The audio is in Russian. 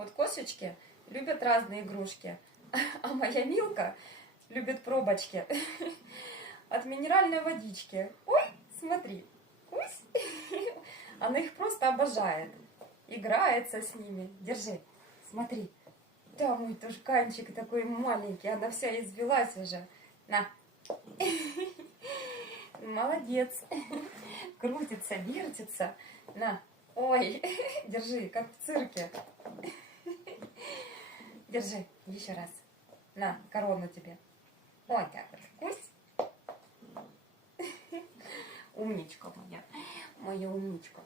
Вот кошечки любят разные игрушки, а моя Милка любит пробочки от минеральной водички. Ой, смотри, Кусь, она их просто обожает, играется с ними. Держи, смотри. Да, мой тушканчик такой маленький, она вся извелась уже. На. Молодец. Крутится, вертится. На. Ой, держи, как в цирке. Держи, еще раз. На, корону тебе. Вот так вот. Кусь. Умничка моя. Моя умничка.